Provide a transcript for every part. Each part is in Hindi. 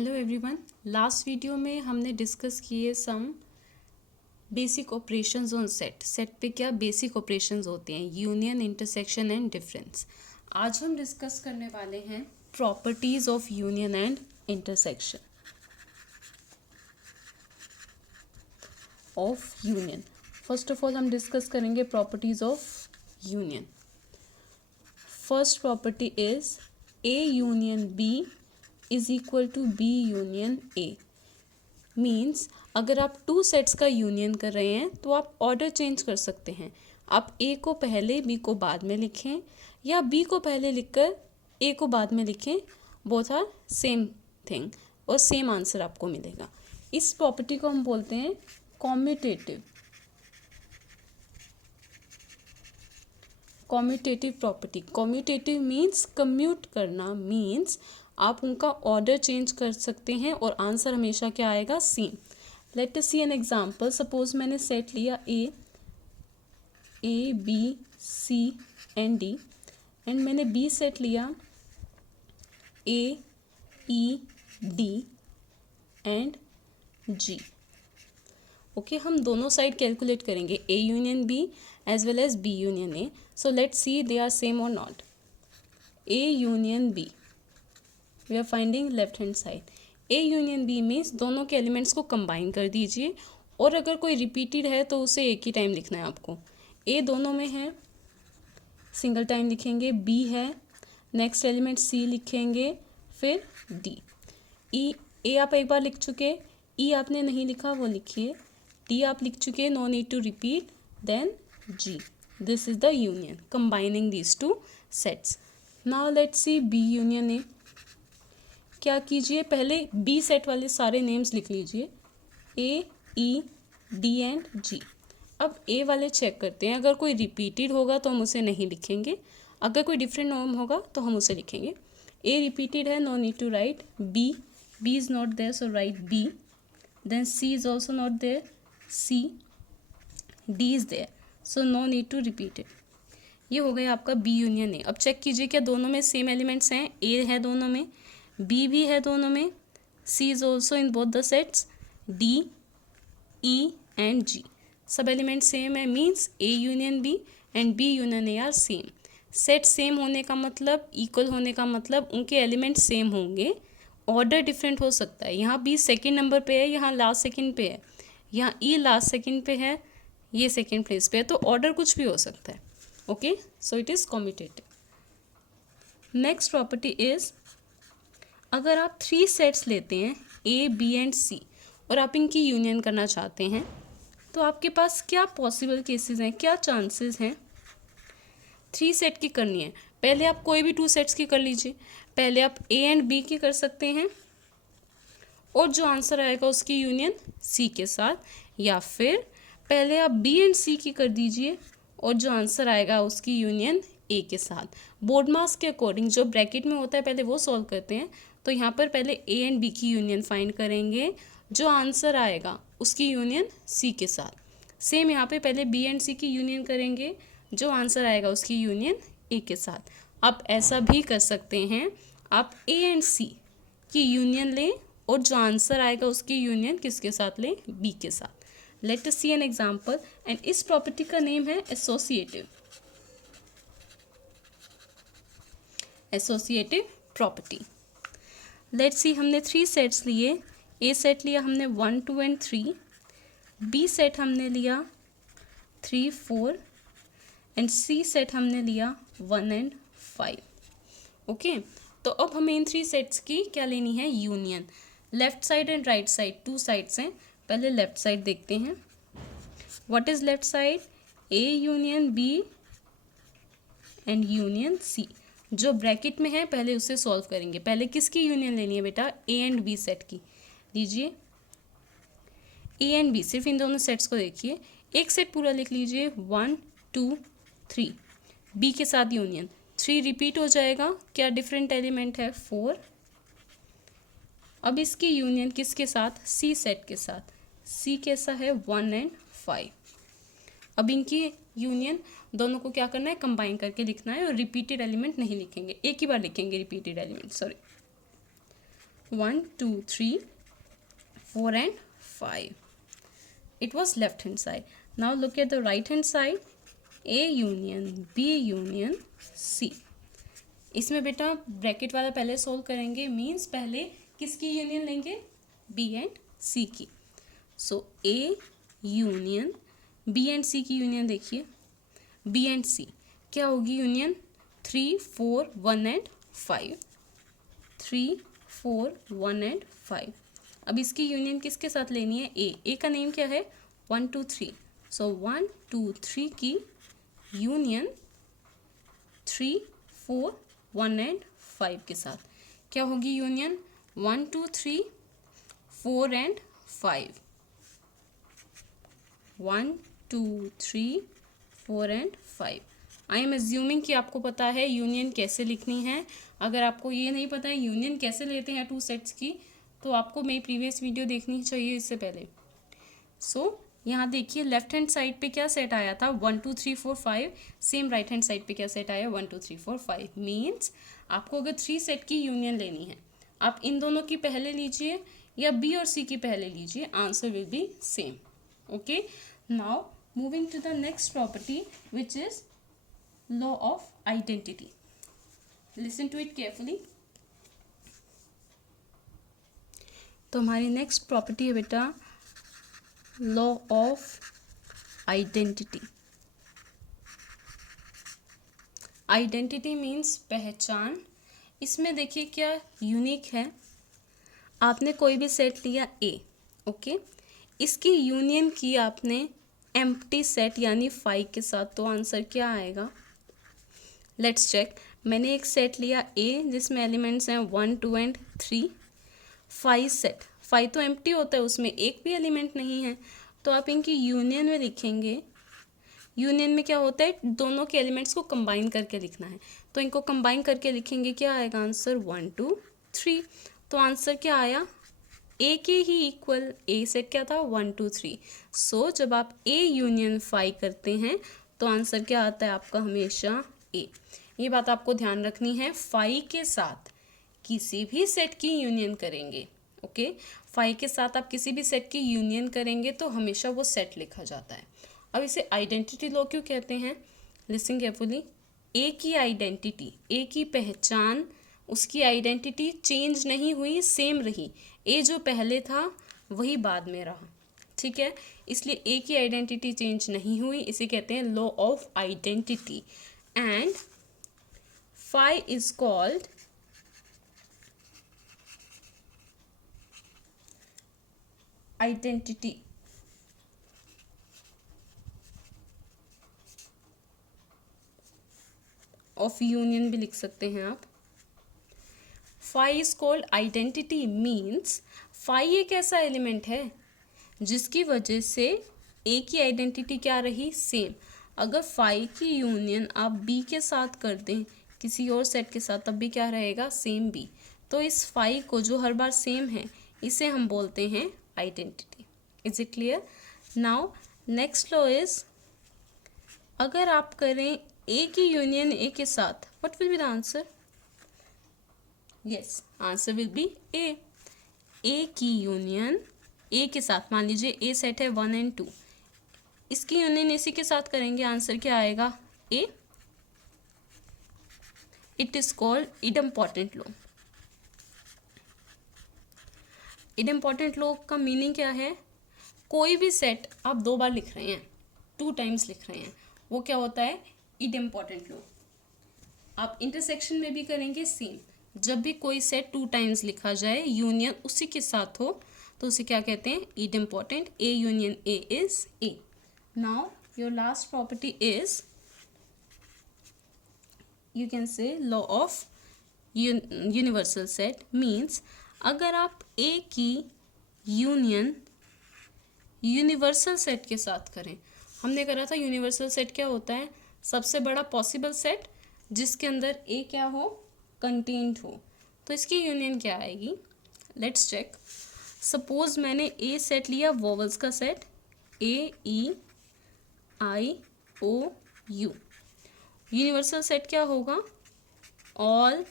Hello everyone. लास्ट वीडियो में हमने डिस्कस किए some basic operations on set. Set पे क्या बेसिक ऑपरेशंस होते हैं, यूनियन, इंटरसेक्शन एंड डिफरेंस। आज हम डिस्कस करने वाले हैं properties of union and intersection of union. First of all हम डिस्कस करेंगे properties of union. First property is A union B is equal to B union A. Means अगर आप टू सेट्स का यूनियन कर रहे हैं तो आप ऑर्डर चेंज कर सकते हैं। आप ए को पहले बी को बाद में लिखें, या बी को पहले लिखकर ए को बाद में लिखें। बोथ आर सेम थिंग और सेम आंसर आपको मिलेगा। इस प्रॉपर्टी को हम बोलते हैं commutative property. Commutative means commute करना, मीन्स आप उनका ऑर्डर चेंज कर सकते हैं और आंसर हमेशा क्या आएगा, same. Let us see an example. Suppose मैंने सेट लिया A B C and D, and मैंने बी सेट लिया A E D and G. Okay, हम दोनों साइड कैलकुलेट करेंगे, A union B as well as B union A. So let's see they are same और not. A union B, we are finding left hand side. A union B means दोनों के एलिमेंट्स को कंबाइन कर दीजिए, और अगर कोई रिपीटेड है तो उसे एक ही टाइम लिखना है आपको। ए दोनों में है, सिंगल टाइम लिखेंगे। बी है, नेक्स्ट एलिमेंट सी लिखेंगे, फिर डी। ई ए आप एक बार लिख चुके, ई आपने नहीं लिखा वो लिखिए। डी आप लिख चुके, no need to repeat. Then G, this is the union combining these two sets. Now let's see B union A. क्या कीजिए, पहले बी सेट वाले सारे नेम्स लिख लीजिए, ए ई डी एंड जी। अब ए वाले चेक करते हैं, अगर कोई रिपीटेड होगा तो हम उसे नहीं लिखेंगे, अगर कोई डिफरेंट नेम होगा तो हम उसे लिखेंगे। ए रिपीटेड है, no need to write. B is not there, so write B. Then C is also not there, C. D is there, so no need to repeat it. ये हो गया आपका बी यूनियन ए। अब चेक कीजिए क्या दोनों में सेम एलिमेंट्स हैं। ए है दोनों में, बी भी है दोनों में, C is also in both the sets, D E and G सब एलिमेंट सेम है। Means A union B and B union A are same. Set same होने का मतलब, इक्वल होने का मतलब उनके एलिमेंट सेम होंगे, ऑर्डर डिफरेंट हो सकता है। यहाँ बी सेकेंड नंबर पे है, यहाँ लास्ट सेकेंड पे है, यहाँ ई लास्ट सेकेंड पे है, ये सेकेंड प्लेस पे है, तो ऑर्डर कुछ भी हो सकता है। Okay, so it is commutative. Next property is, अगर आप थ्री सेट्स लेते हैं ए बी एंड सी और आप इनकी यूनियन करना चाहते हैं, तो आपके पास क्या पॉसिबल केसेस हैं, क्या चांसेस हैं थ्री सेट की करनी है। पहले आप कोई भी टू सेट्स की कर लीजिए। पहले आप ए एंड बी की कर सकते हैं और जो आंसर आएगा उसकी यूनियन सी के साथ, या फिर पहले आप बी एंड सी की कर दीजिए और जो आंसर आएगा उसकी यूनियन ए के साथ। बोर्ड मार्क्स के अकॉर्डिंग जो ब्रैकेट में होता है पहले वो सॉल्व करते हैं। तो यहाँ पर पहले ए एंड बी की यूनियन फाइंड करेंगे, जो आंसर आएगा उसकी यूनियन सी के साथ। सेम यहाँ पे पहले बी एंड सी की यूनियन करेंगे, जो आंसर आएगा उसकी यूनियन ए के साथ। आप ऐसा भी कर सकते हैं, आप ए एंड सी की यूनियन लें और जो आंसर आएगा उसकी यूनियन किसके साथ लें, बी के साथ। Let us see an example, and इस प्रॉपर्टी का नेम है एसोसिएटिव प्रॉपर्टी। लेट्स सी, हमने थ्री सेट्स लिए। ए सेट लिया हमने 1 2 एंड 3, बी सेट हमने लिया 3 4 एंड सी सेट हमने लिया 1 एंड 5। ओके, तो अब हमें इन थ्री सेट्स की क्या लेनी है, union. Left side and right side, two sides हैं। पहले लेफ्ट साइड देखते हैं। What is left side, A union B and union C. जो ब्रैकेट में है पहले उसे सॉल्व करेंगे। पहले किसकी यूनियन लेनी है बेटा, ए एंड बी सेट की। लीजिए ए एंड बी, सिर्फ इन दोनों सेट्स को देखिए। एक सेट पूरा लिख लीजिए, 1 2 3, बी के साथ यूनियन। 3 रिपीट हो जाएगा, क्या डिफरेंट एलिमेंट है, 4। अब इसकी यूनियन किसके साथ, सी सेट के साथ। सी कैसा है, 1 एंड 5। अब इनकी यूनियन दोनों को क्या करना है, कंबाइन करके लिखना है, और रिपीटेड एलिमेंट नहीं लिखेंगे, एक ही बार लिखेंगे repeated element, sorry. 1 2 3 4 and 5. It was left hand side. Now look at the right hand side. A union B union C. इसमें बेटा ब्रैकेट वाला पहले सोल्व करेंगे, मीन्स पहले किसकी यूनियन लेंगे, बी एंड सी की. सो ए यूनियन बी एंड सी की यूनियन देखिए, बी एंड सी क्या होगी यूनियन, 3 4 1 एंड 5. 3 4 1 एंड 5. अब इसकी यूनियन किसके साथ लेनी है, ए का नेम क्या है, 1 2 3. सो 1 2 3 की यूनियन 3 4 1 एंड 5 के साथ क्या होगी union, 1 2 3 4 and 5. 1 2 3 4 and 5. I am assuming कि आपको पता है यूनियन कैसे लिखनी है. अगर आपको ये नहीं पता है यूनियन कैसे लेते हैं टू सेट्स की, तो आपको मेरी प्रीवियस वीडियो देखनी चाहिए इससे पहले. सो यहाँ देखिए लेफ्ट हैंड साइड पे क्या सेट आया था, 1 2 3 4 5. सेम राइट हैंड साइड पे क्या सेट आया, 1 2 3 4 5. मीन्स आपको अगर 3 सेट की यूनियन लेनी है, आप इन दोनों की पहले लीजिए या बी और सी की पहले लीजिए, answer will be same. Okay, now moving to the next property which is law of identity. Listen to it carefully. तो हमारी नेक्स्ट प्रॉपर्टी है बेटा law of identity. Identity means पहचान. इसमें देखिए क्या यूनिक है, आपने कोई भी सेट लिया ए, ओके, इसकी यूनियन की आपने एम्प्टी सेट यानी 5 के साथ, तो आंसर क्या आएगा, लेट्स चेक. मैंने एक सेट लिया ए जिसमें एलिमेंट्स हैं 1 2 एंड 3. 5 सेट, 5 तो एम्प्टी होता है, उसमें एक भी एलिमेंट नहीं है, तो आप इनकी यूनियन में लिखेंगे. यूनियन में क्या होता है, दोनों के एलिमेंट्स को कंबाइन करके लिखना है, तो इनको कंबाइन करके लिखेंगे, क्या आएगा आंसर 1 2 3. तो आंसर क्या आया, ए के ही इक्वल, ए सेट क्या था 1 2 3. सो जब आप ए यूनियन 5 करते हैं तो आंसर क्या आता है आपका, हमेशा ए. ये बात आपको ध्यान रखनी है, 5 के साथ किसी भी सेट की यूनियन करेंगे, ओके, 5 के साथ आप किसी भी सेट की यूनियन करेंगे तो हमेशा वो सेट लिखा जाता है. अब इसे आइडेंटिटी लॉ क्यों कहते हैं, लिसन केयरफुली. ए की आइडेंटिटी, ए की पहचान, उसकी आइडेंटिटी चेंज नहीं हुई, सेम रही. ए जो पहले था वही बाद में रहा, ठीक है, इसलिए ए की आइडेंटिटी चेंज नहीं हुई, इसे कहते हैं law of identity. And 5 is called identity of union भी लिख सकते हैं आप. 5 इज कॉल्ड आइडेंटिटी मीन्स 5 एक ऐसा एलिमेंट है जिसकी वजह से ए की आइडेंटिटी क्या रही, सेम. अगर 5 की यूनियन आप बी के साथ कर दें किसी और सेट के साथ, तब भी क्या रहेगा, सेम बी. तो इस 5 को जो हर बार सेम है, इसे हम बोलते हैं identity. Is it clear. Now next law is, अगर आप करें ए की यूनियन ए के साथ, what will be the answer, yes, answer will be A. A की यूनियन ए के साथ, मान लीजिए ए सेट है 1 एंड 2, इसकी यूनियन इसी के साथ करेंगे, आंसर क्या आएगा, A. It is called idempotent law. Idempotent law का मीनिंग क्या है, कोई भी सेट आप 2 बार लिख रहे हैं, 2 टाइम्स लिख रहे हैं, वो क्या होता है, इडम्पोर्टेंट लॉ. आप इंटरसेक्शन में भी करेंगे सेम, जब भी कोई सेट 2 टाइम्स लिखा जाए, यूनियन उसी के साथ हो, तो उसे क्या कहते हैं, idempotent. A union A is A. Now your last property is, you can say law of universal set means अगर आप A की यूनियन यूनिवर्सल सेट के साथ करें, हमने करा था यूनिवर्सल सेट क्या होता है, सबसे बड़ा पॉसिबल सेट जिसके अंदर A क्या हो, कंटेंट हो, तो इसकी यूनियन क्या आएगी, लेट्स चेक. सपोज मैंने A सेट लिया, वोवल्स का set, A E I O U. Universal set क्या होगा, ऑल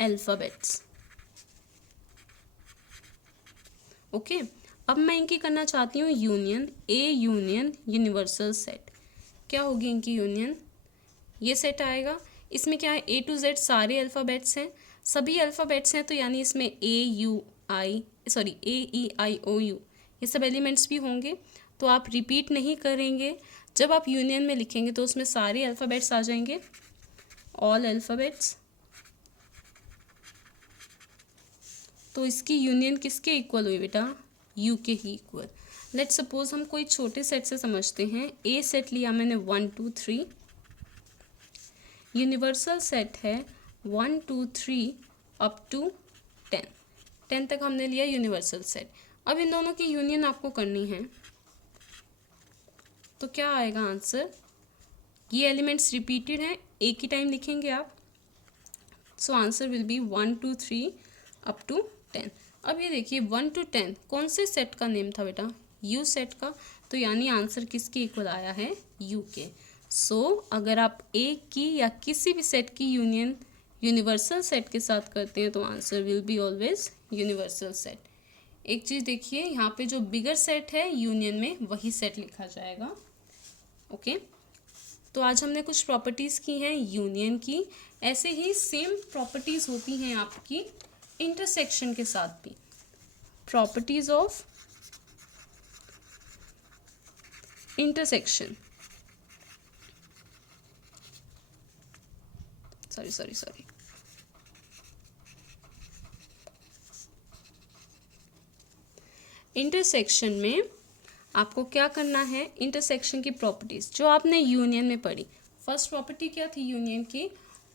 अल्फ़ाबेट्स. ओके, अब मैं इनकी करना चाहती हूँ union, A union universal set. क्या होगी इनकी यूनियन? ये सेट आएगा। इसमें क्या है, ए टू जेड सारे अल्फ़ाबेट्स हैं, सभी अल्फ़ाबेट्स हैं, तो यानी इसमें ए ई आई ओ यू ये सब एलिमेंट्स भी होंगे। तो आप रिपीट नहीं करेंगे, जब आप यूनियन में लिखेंगे तो उसमें सारे अल्फ़ाबेट्स आ जाएंगे, ऑल अल्फ़ाबेट्स। तो इसकी यूनियन किसके इक्वल हुई बेटा? यू के ही इक्वल। लेट सपोज हम कोई छोटे सेट से समझते हैं। ए सेट लिया मैंने 1 2 3, यूनिवर्सल सेट है 1 2 3 अप टू 10 तक हमने लिया यूनिवर्सल सेट। अब इन दोनों की यूनियन आपको करनी है, तो क्या आएगा आंसर? ये एलिमेंट्स रिपीटेड हैं, एक ही टाइम लिखेंगे आप, so answer will be 1 2 3 up to 10। अब ये देखिए 1 to 10 कौन से सेट का नेम था बेटा? यू सेट का। तो यानी आंसर किसके इक्वल आया है? यू के। सो अगर आप ए की या किसी भी सेट की यूनियन यूनिवर्सल सेट के साथ करते हैं तो answer will be always universal set. एक चीज़ देखिए, यहाँ पे जो बिगर सेट है यूनियन में वही सेट लिखा जाएगा। ओके, तो आज हमने कुछ प्रॉपर्टीज़ की हैं यूनियन की। ऐसे ही सेम प्रॉपर्टीज़ होती हैं आपकी इंटरसेक्शन के साथ भी। Properties of intersection, sorry intersection में आपको क्या करना है? इंटरसेक्शन की प्रॉपर्टीज जो आपने यूनियन में पढ़ी। फर्स्ट प्रॉपर्टी क्या थी यूनियन की?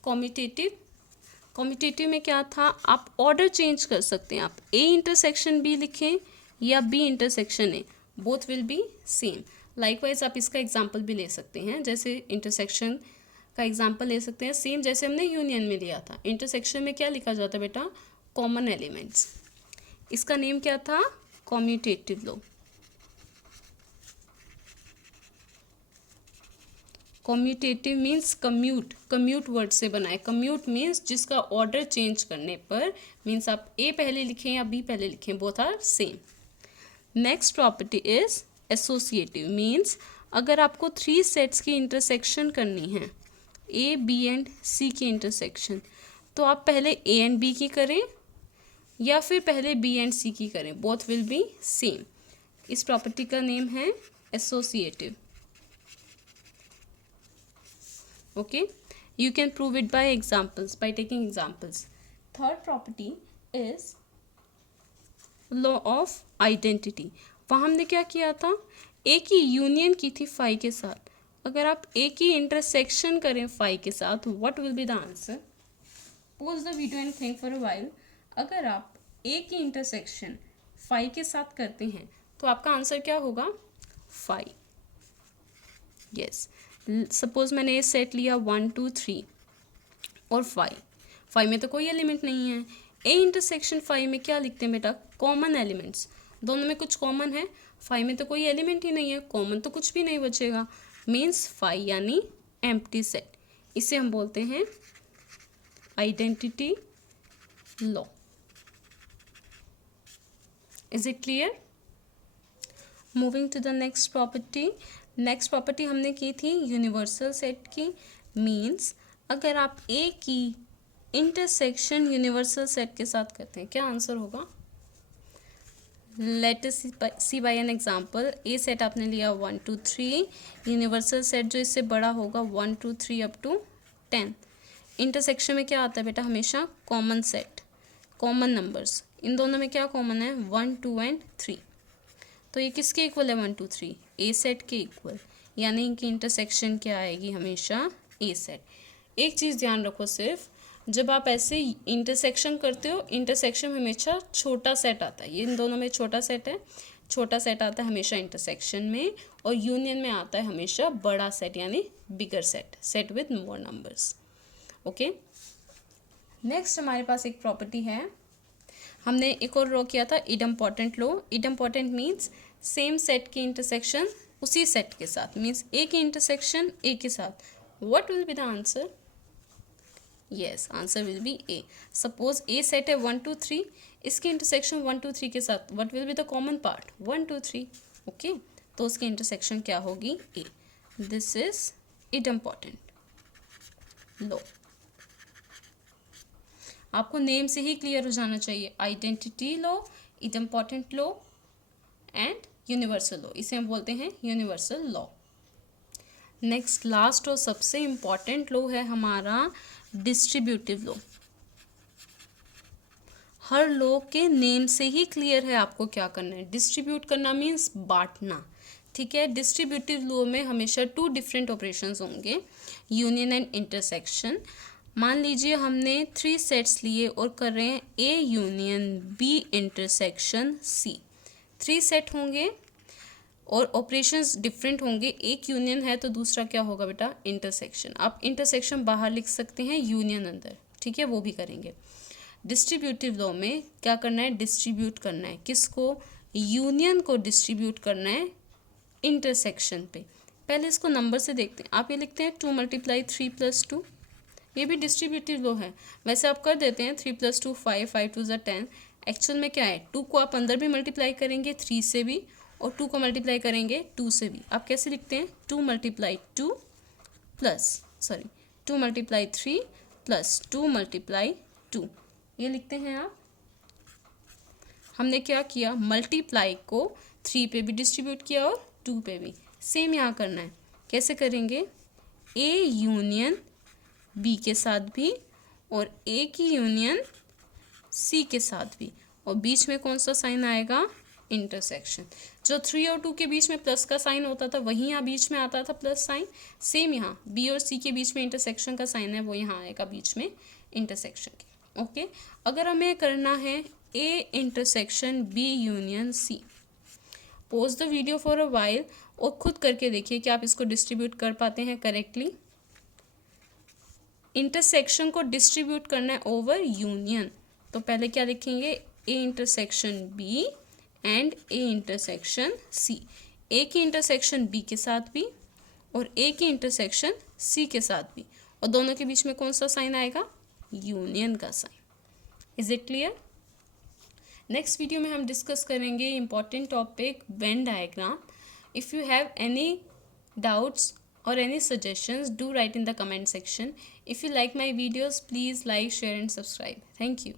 कॉम्यूटेटिव। कॉम्यूटेटिव में क्या था? आप ऑर्डर चेंज कर सकते हैं, आप ए इंटरसेक्शन बी लिखें या B intersection A, both will be same. Likewise आप इसका एग्जांपल भी ले सकते हैं, जैसे इंटरसेक्शन का एग्जांपल ले सकते हैं सेम जैसे हमने यूनियन में लिया था। इंटरसेक्शन में क्या लिखा जाता है बेटा? Common elements. इसका नेम क्या था? Commutative law. Commutative means commute, commute word से बना है। कम्यूट मीन्स जिसका ऑर्डर चेंज करने पर, मीन्स आप ए पहले लिखें या बी पहले लिखें, both are same. Next property is associative, means अगर आपको 3 सेट्स की इंटरसेक्शन करनी है, ए बी एंड सी की इंटरसेक्शन, तो आप पहले ए एंड बी की करें या फिर पहले बी एंड सी की करें, बोथ विल बी सेम। इस प्रॉपर्टी का नेम है associative. Okay, you can prove it by examples, by taking examples. Third property is law of identity. वहाँ हमने क्या किया था? ए की यूनियन की थी फाई के साथ। अगर आप ए की इंटरसेक्शन करें फाई के साथ, what will be the answer? Pause the video and think for a while. अगर आप ए की इंटरसेक्शन फाई के साथ करते हैं तो आपका आंसर क्या होगा? फाई। यस, सपोज मैंने ये सेट लिया 1 2 3 और 5 में तो कोई एलिमेंट नहीं है। ए इंटरसेक्शन 5 में क्या लिखते हैं बेटा? Common elements. दोनों में कुछ कॉमन है, 5 में तो कोई एलिमेंट ही नहीं है, कॉमन तो कुछ भी नहीं बचेगा, मीन्स 5 यानी एम्प्टी सेट। इसे हम बोलते हैं identity law. Is it clear? Moving to the next property. Next property हमने की थी यूनिवर्सल सेट की, मीन्स अगर आप ए की इंटरसेक्शन यूनिवर्सल सेट के साथ करते हैं, क्या आंसर होगा? Let us see by an example. A set आपने लिया 1 2 3, यूनिवर्सल सेट जो इससे बड़ा होगा 1 2 3 अप टू 10। इंटरसेक्शन में क्या आता है बेटा? हमेशा कॉमन सेट, कॉमन नंबर्स। इन दोनों में क्या कॉमन है? 1 2 एंड 3। तो ये किसके इक्वल है? 1 2 3 ए सेट के इक्वल, यानी इनकी इंटरसेक्शन क्या आएगी? हमेशा ए सेट। एक चीज़ ध्यान रखो, सिर्फ जब आप ऐसे इंटरसेक्शन करते हो, इंटरसेक्शन हमेशा छोटा सेट आता है। ये इन दोनों में छोटा सेट है, छोटा सेट आता है हमेशा इंटरसेक्शन में, और यूनियन में आता है हमेशा बड़ा सेट यानी बिगर set, set with more numbers. Okay, next हमारे पास एक प्रॉपर्टी है, हमने एक और ड्रॉ किया था इडम्पोर्टेंट लॉ। इडम्पोर्टेंट मीन्स सेम सेट की इंटरसेक्शन उसी सेट के साथ, मीन्स ए की इंटरसेक्शन ए के साथ। What will be the answer? Yes, answer will be A. Suppose A set है 1 2 3, इसके इंटरसेक्शन 1 2 3 के साथ what will be the common part 1 2 3, okay, तो उसकी इंटरसेक्शन क्या होगी A. This is idempotent law. आपको नेम से ही क्लियर हो जाना चाहिए, identity law, idempotent law and universal law, इसे हम बोलते हैं यूनिवर्सल लॉ। नेक्स्ट लास्ट और सबसे इम्पॉर्टेंट लॉ है हमारा डिस्ट्रीब्यूटिव लॉ। हर लॉ के नेम से ही क्लियर है आपको क्या करना है। डिस्ट्रीब्यूट करना मीन्स बांटना, ठीक है। डिस्ट्रीब्यूटिव लॉ में हमेशा 2 डिफरेंट ऑपरेशंस होंगे, यूनियन एंड इंटरसेक्शन। मान लीजिए हमने 3 सेट्स लिए और कर रहे हैं A union B intersection C. 3 set होंगे और ऑपरेशंस डिफरेंट होंगे, एक यूनियन है तो दूसरा क्या होगा बेटा इंटरसेक्शन। आप इंटरसेक्शन बाहर लिख सकते हैं, यूनियन अंदर, ठीक है, वो भी करेंगे। डिस्ट्रीब्यूटिव लॉ में क्या करना है, डिस्ट्रीब्यूट करना है, किसको, यूनियन को डिस्ट्रीब्यूट करना है इंटरसेक्शन पे। पहले इसको नंबर से देखते हैं। आप ये लिखते हैं 2 × 3 + 2, ये भी डिस्ट्रीब्यूटिव लॉ है। वैसे आप कर देते हैं 3 + 2 5, 5 2 = 10। एक्चुअल में क्या है, 2 को आप अंदर भी मल्टीप्लाई करेंगे 3 से भी, और 2 को मल्टीप्लाई करेंगे 2 से भी। आप कैसे लिखते हैं 2 × 2 2 × 3 + 2 × 2, ये लिखते हैं आप। हमने क्या किया, मल्टीप्लाई को 3 पे भी डिस्ट्रीब्यूट किया और 2 पे भी। सेम यहाँ करना है, कैसे करेंगे, ए यूनियन बी के साथ भी और ए की यूनियन सी के साथ भी, और बीच में कौन सा साइन आएगा, इंटरसेक्शन। जो 3 और 2 के बीच में प्लस का साइन होता था वही यहाँ बीच में आता था प्लस साइन। सेम यहाँ बी और सी के बीच में इंटरसेक्शन का साइन है, वो यहाँ आएगा बीच में इंटरसेक्शन के, ओके। अगर हमें करना है A intersection B union C, pause the video for a while और खुद करके देखिए कि आप इसको डिस्ट्रीब्यूट कर पाते हैं करेक्टली। इंटरसेक्शन को डिस्ट्रीब्यूट करना है ओवर यूनियन, तो पहले क्या लिखेंगे, A intersection B and A intersection C. A की इंटरसेक्शन बी के साथ भी और ए की इंटरसेक्शन सी के साथ भी, और दोनों के बीच में कौन सा साइन आएगा, यूनियन का sign. Is it clear? Next video में हम डिस्कस करेंगे important topic Venn diagram. If you have any doubts or any suggestions, do write in the comment section. If you like my videos, please like, share and subscribe. Thank you.